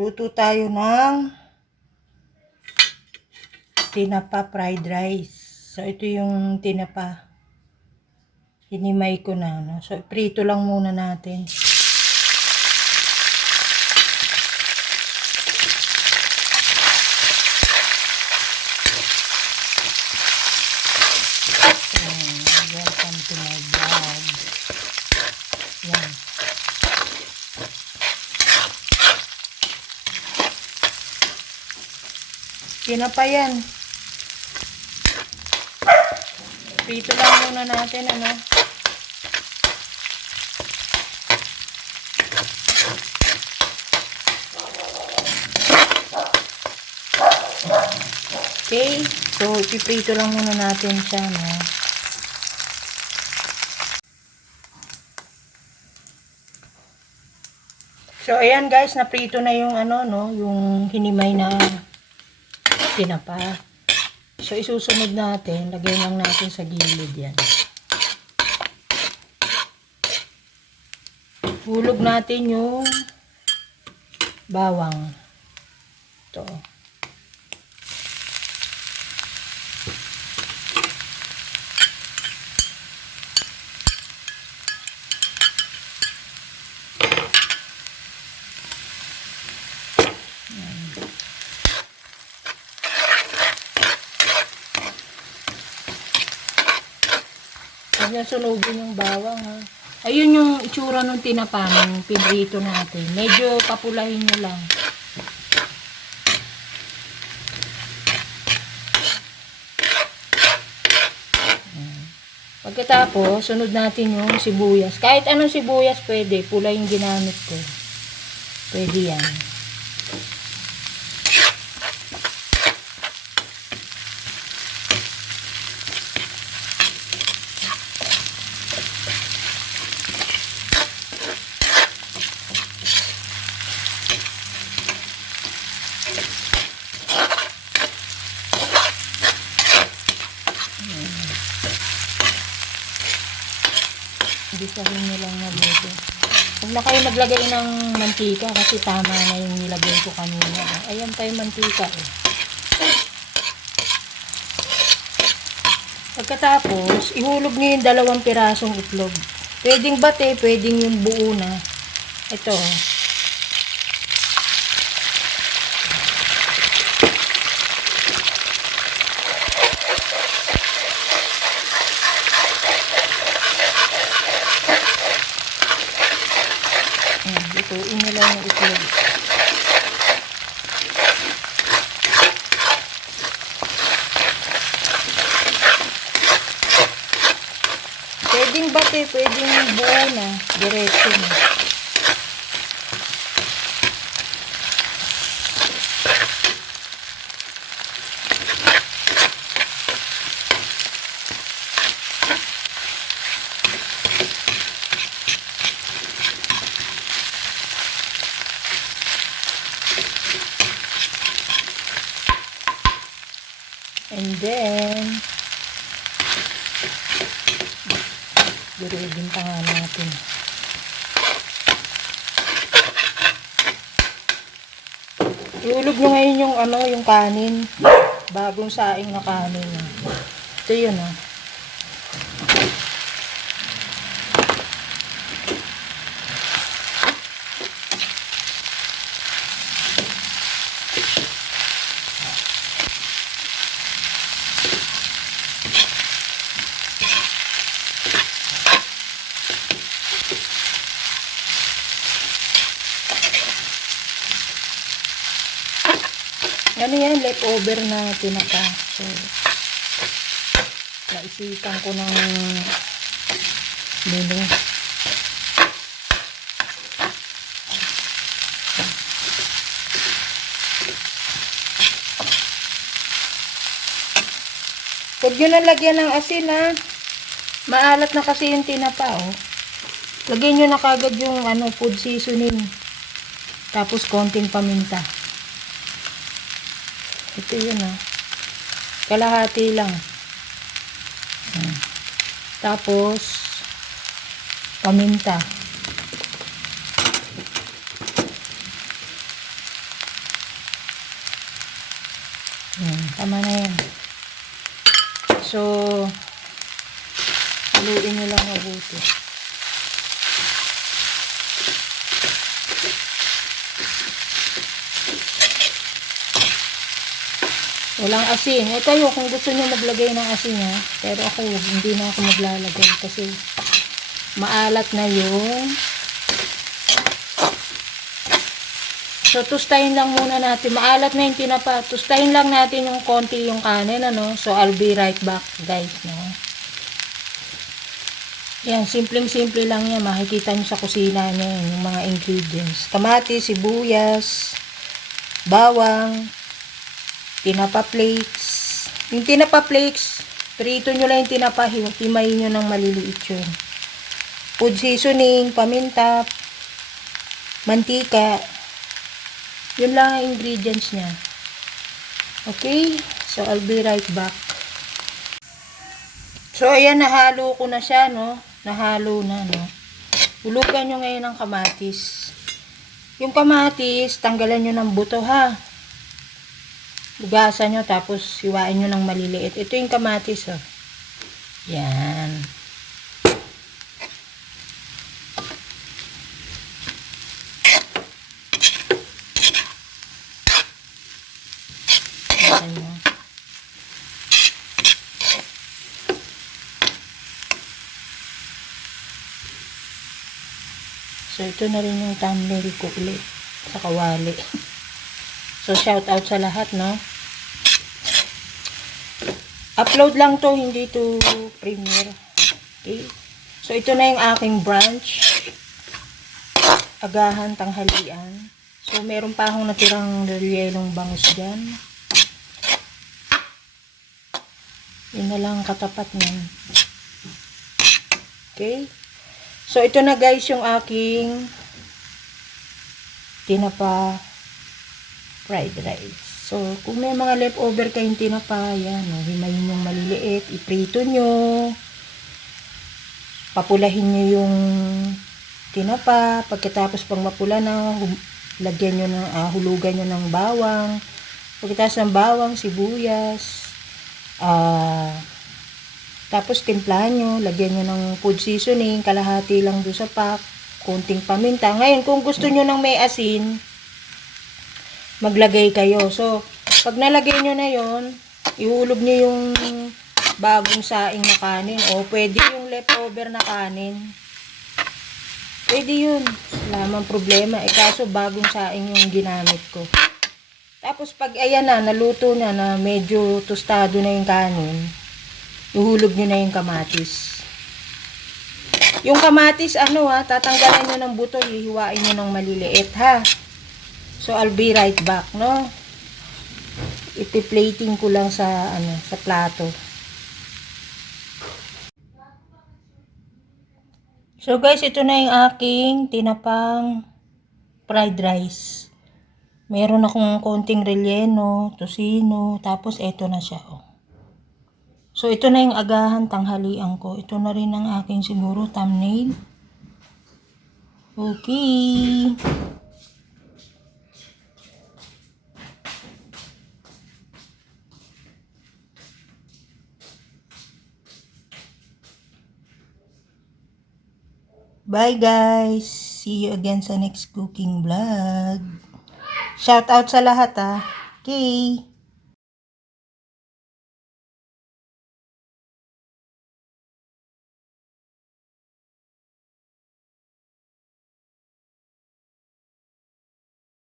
Luto tayo ng tinapa fried rice. So, ito yung tinapa. Hinimay ko na, no? So, prito lang muna natin. Welcome to my vlog. Yan. Tinapa yan. Prito lang muna natin, ano? Okay, so ipiprito lang muna natin siya, no? So ayan guys, naprito na yung ano, no, yung hinimay na tinapa. So isusunod natin, lagay lang natin sa gilid yan. Hulog natin yung bawang. Ito. Huwag niya sunugin yung bawang, ha. Ayun yung itsura ng tinapa ng pinrito natin. Medyo papulahin nyo lang. Pagkatapos, sunod natin yung sibuyas. Kahit anong sibuyas pwede. Pula yung ginamit ko. Pwede yan. Bisahin nyo lang mabuti. Huwag na kayo maglagay ng mantika kasi tama na yung nilagay ko kanina. Ayan pa yung mantika, eh. Pagkatapos, ihulog nyo yung 2 pirasong itlog. Pwedeng bate, pwedeng yung buo na. Ito. Lutuin nyo lang yung itlog. Pwedeng bate, pwedeng buo na. Diretso na. And then, dirigin pa nga natin. Iulog nyo ngayon yung ano, yung kanin. Bagong saing na kanin. Ito yun, ah. Ano yan, leftover na tinapa. So, naisipan ko ng menu. Huwag nyo na lagyan ng asin, ha. Maalat na kasi yung tinapa, oh. Lagyan nyo na kagad yung ano, food seasoning. Tapos konting paminta. Ito yun, ah. Kalahati lang. Tapos paminta. Tama na yan. So, haluin nyo lang mabuti. Walang asin. Kayo, kung gusto nyo maglagay ng asin ha. Pero ako, hindi na ako maglalagay kasi maalat na yung. So, tustahin lang muna natin. Maalat na yung tinapa. Tustahin lang natin yung konti yung kanin, ano. So, I'll be right back, guys, no. Yan, simpleng-simple lang yan. Makikita nyo sa kusina nyo yan, yung mga ingredients. Kamatis, sibuyas, bawang, tinapa flakes. Yung tinapa flakes, prito nyo lang yung tinapa, himayin nyo ng maliliit yun. Food seasoning, paminta, mantika. Yun lang ang ingredients niya. Okay? So, I'll be right back. So, ayan, nahalo ko na siya, no? Nahalo na, no? Hulugan nyo ngayon ng kamatis. Yung kamatis, tanggalan nyo ng buto, ha? Lugasan nyo, tapos hiwain nyo ng maliliit. Ito yung kamatis, oh. Yan. Yan mo. So, ito na rin yung thumbnail ko ulit sa kawali. So, shout out sa lahat, no? Upload lang to, hindi to premiere. Okay? So, ito na yung aking brunch. Agahan, tanghalian. So, meron pa akong natirang rellenong bangus dyan. Yun na lang katapat niyan. Okay? So, ito na guys yung aking tinapa fried rice. So, kung may mga leftover kayong tinapa, yan, himayin yung maliliit, iprito nyo, papulahin nyo yung tinapa, pagkatapos pang mapula na, lagyan nyo ng, hulugan nyo ng bawang, pagkatapos ng bawang, sibuyas, tapos timplahan nyo, lagyan nyo ng food seasoning, kalahati lang doon sa pack, konting paminta. Ngayon, kung gusto nyo ng may asin, maglagay kayo. So, pag nalagay nyo na yon, ihulog nyo yung bagong saing na kanin. O, pwede yung leftover na kanin. Pwede yun. Wala mang problema. Kaso, bagong saing yung ginamit ko. Tapos, pag ayan na, naluto na, na medyo tostado na yung kanin, ihulog nyo na yung kamatis. Yung kamatis, tatanggalan nyo ng buto, hihiwain nyo ng maliliit, ha? So, I'll be right back, no? Ipi-plating ko lang sa, sa plato. So, guys, ito na yung aking tinapang fried rice. Meron akong konting relleno, tocino, tapos ito na siya, oh. So, ito na yung agahan tanghalian ko. Ito na rin ang aking siguro thumbnail. Okay. Bye guys! See you again sa next cooking vlog. Shout out sa lahat, ha. Okay.